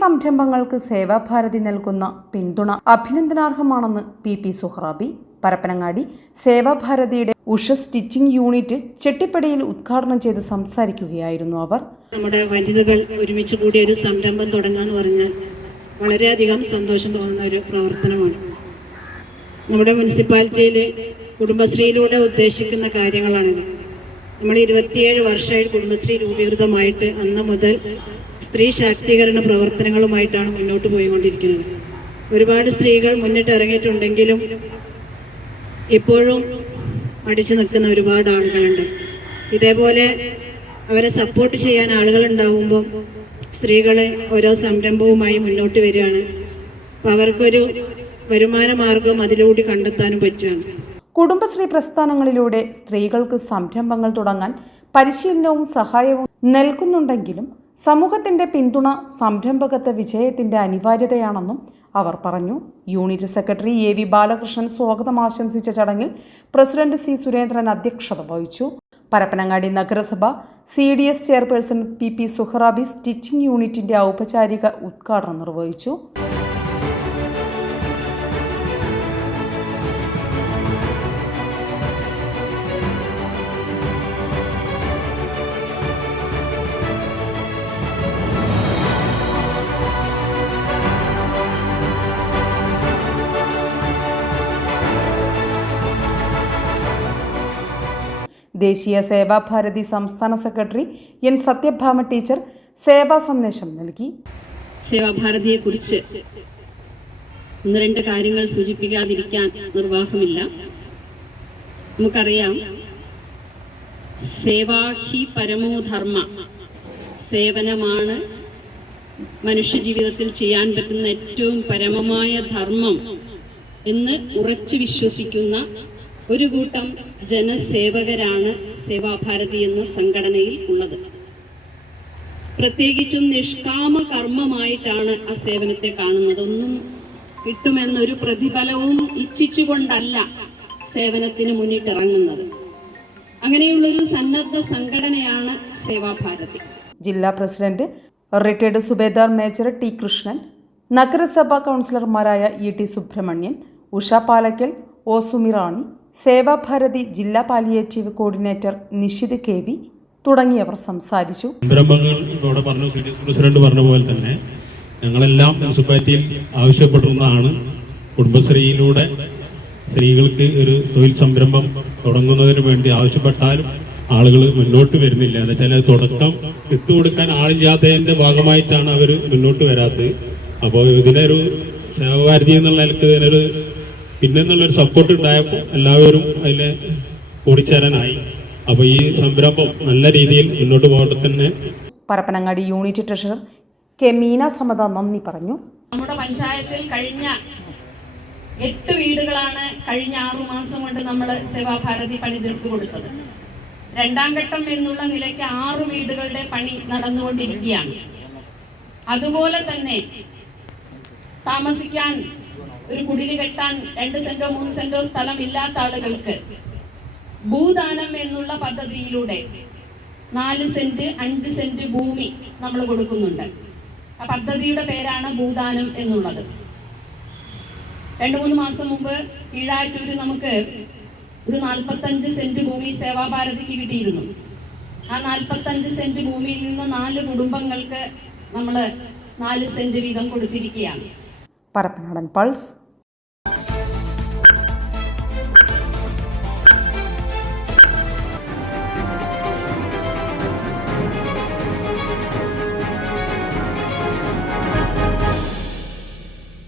സംരംഭങ്ങൾക്ക് സേവാഭാരതി നൽകുന്ന പിന്തുണ അഭിനന്ദനാർഹമാണെന്ന് PP സുഹ്റാബി. പരപ്പനങ്ങാടി സേവാഭാരതിയുടെ ഉഷ സ്റ്റിച്ചിങ് യൂണിറ്റ് ചെട്ടിപ്പടിയിൽ ഉദ്ഘാടനം ചെയ്ത് സംസാരിക്കുകയായിരുന്നു അവർ. നമ്മുടെ വനിതകൾ ഒരുമിച്ച് കൂടി ഒരു സംരംഭം തുടങ്ങാന്ന് പറഞ്ഞാൽ വളരെയധികം സന്തോഷം തോന്നുന്ന ഒരു പ്രവർത്തനമാണ്. നമ്മുടെ മുനിസിപ്പാലിറ്റിയിൽ കുടുംബശ്രീയിലൂടെ ഉദ്ദേശിക്കുന്ന കാര്യങ്ങളാണിത്. നമ്മൾ 27 വർഷമായി കുടുംബശ്രീ രൂപീകൃതമായിട്ട് അന്ന് മുതൽ സ്ത്രീ ശാക്തീകരണ പ്രവർത്തനങ്ങളുമായിട്ടാണ് മുന്നോട്ട് പോയിക്കൊണ്ടിരിക്കുന്നത്. ഒരുപാട് സ്ത്രീകൾ മുന്നിട്ട് ഇറങ്ങിയിട്ടുണ്ടെങ്കിലും ഇപ്പോഴും അടിച്ചു നിൽക്കുന്ന ഒരുപാട് ആളുകളുണ്ട്. ഇതേപോലെ അവരെ സപ്പോർട്ട് ചെയ്യാൻ ആളുകളുണ്ടാവുമ്പം സ്ത്രീകളെ ഓരോ സംരംഭവുമായി മുന്നോട്ട് വരികയാണ്. അപ്പോൾ അവർക്കൊരു വരുമാന മാർഗം അതിലൂടെ കണ്ടെത്താനും പറ്റുകയാണ്. കുടുംബശ്രീ പ്രസ്ഥാനങ്ങളിലൂടെ സ്ത്രീകൾക്ക് സംരംഭങ്ങൾ തുടങ്ങാൻ പരിശീലനവും സഹായവും നൽകുന്നുണ്ടെങ്കിലും സമൂഹത്തിന്റെ പിന്തുണ സംരംഭകത്വ വിജയത്തിന്റെ അനിവാര്യതയാണെന്നും അവർ പറഞ്ഞു. യൂണിറ്റ് സെക്രട്ടറി AV ബാലകൃഷ്ണൻ സ്വാഗതം ആശംസിച്ച ചടങ്ങിൽ പ്രസിഡന്റ് C സുരേന്ദ്രൻ അധ്യക്ഷത വഹിച്ചു. പരപ്പനങ്ങാടി നഗരസഭ CDS chairperson PP Suhrabi stitching യൂണിറ്റിന്റെ ഔപചാരിക ഉദ്ഘാടനം നിർവഹിച്ചു. ദേശീയ സേവാഭാരതി സംസ്ഥാന സെക്രട്ടറി N സത്യഭാമ ടീച്ചർ സേവാ സന്ദേശം നൽകി. സേവാഭാരതിയെക്കുറിച്ച് ഒന്ന് രണ്ട് കാര്യങ്ങൾ സൂചിപ്പിക്കാതിരിക്കാൻ നിർവാഹമില്ല. നമുക്കറിയാം, സേവാ ഹി പരമോ ധർമ്മ, സേവനമാണ് മനുഷ്യജീവിതത്തിൽ ചെയ്യാൻ പറ്റുന്ന ഏറ്റവും പരമമായ ധർമ്മം എന്ന് ഉറച്ചു വിശ്വസിക്കുന്ന ഒരു കൂട്ടം ജനസേവകരാണ് സേവാഭാരതി എന്ന സംഘടനയിൽ ഉള്ളത്. പ്രത്യേകിച്ചും നിഷ്കാമ കർമ്മമായിട്ടാണ് ആ സേവനത്തെ കാണുന്നത്. ഒന്നും കിട്ടുമെന്നൊരു പ്രതിഫലവും ഇച്ഛിച്ചുകൊണ്ടല്ല സേവനത്തിന് മുന്നിട്ടിറങ്ങുന്നത്. അങ്ങനെയുള്ളൊരു സന്നദ്ധ സംഘടനയാണ് സേവാഭാരതി. ജില്ലാ president retired Subedar major T Krishnan, നഗരസഭാ കൗൺസിലർമാരായ ET സുബ്രഹ്മണ്യൻ, ഉഷ പാലക്കൽ, O സുമിറാണി, സേവാഭാരതി ജില്ലാ പാലിയേറ്റീവ് കോർഡിനേറ്റർ നിഷിത് KV തുടങ്ങിയവർ സംസാരിച്ചു. സംരംഭങ്ങൾ പറഞ്ഞു പ്രസിഡന്റ് പറഞ്ഞ പോലെ തന്നെ ഞങ്ങളെല്ലാം മുനിസിപ്പാലിറ്റിയിൽ ആവശ്യപ്പെടുന്നതാണ്. കുടുംബശ്രീയിലൂടെ സ്ത്രീകൾക്ക് ഒരു തൊഴിൽ സംരംഭം തുടങ്ങുന്നതിന് വേണ്ടി ആവശ്യപ്പെട്ടാലും ആളുകൾ മുന്നോട്ട് വരുന്നില്ല. എന്ന് വെച്ചാൽ തുടക്കം ഇട്ടുകൊടുക്കാൻ ആളില്ലാത്തതിൻ്റെ ഭാഗമായിട്ടാണ് അവർ മുന്നോട്ട് വരാത്തത്. അപ്പോൾ ഇതിനൊരു സേവാഭാരതി എന്നുള്ള നിലക്ക് ഇതിനൊരു പിന്നെന്നുള്ളൊരു സപ്പോർട്ട് ഉണ്ടായപ്പോൾ എല്ലാവരും അതിൽ ഓടിച്ചേരാനായി. അപ്പോൾ ഈ സംരംഭം നല്ല രീതിയിൽ മുന്നോട്ട് പോകട്ടെ തന്നെ. Parappanangadi unit treasurer K Meena Samatha നന്ദി പറഞ്ഞു. നമ്മുടെ പഞ്ചായത്തിൽ കഴിഞ്ഞ 8 വീടുകളാണ് കഴിഞ്ഞ 6 മാസം കൊണ്ട് നമ്മൾ സേവാഭാരതി പണി തീർത്തു കൊടുത്തത്. രണ്ടാം ഘട്ടം എന്നുള്ള നിലയ്ക്ക് 6 വീടുകളുടെ പണി നടന്നുകൊണ്ടിരിക്കുകയാണ്. അതുപോലെ തന്നെ താമസിക്കാൻ ഒരു കുടില് കെട്ടാൻ 2 സെന്റോ 3 സെന്റോ സ്ഥലം ഇല്ലാത്ത ആളുകൾക്ക് ഭൂദാനം എന്നുള്ള പദ്ധതിയിലൂടെ 4 സെന്റ് 5 സെന്റ് ഭൂമി നമ്മൾ കൊടുക്കുന്നുണ്ട്. ആ പദ്ധതിയുടെ പേരാണ് ഭൂദാനം എന്നുള്ളത്. 2-3 മാസം മുമ്പ് കീഴാറ്റൂര് നമുക്ക് ഒരു 45 സെന്റ് ഭൂമി സേവാഭാരതിക്ക് കിട്ടിയിരുന്നു. ആ 45 സെന്റ് ഭൂമിയിൽ നിന്ന് 4 കുടുംബങ്ങൾക്ക് നമ്മൾ 4 സെന്റ് വീതം കൊടുത്തിരിക്കുകയാണ്. പരപ്പനാടൻ പൾസ്.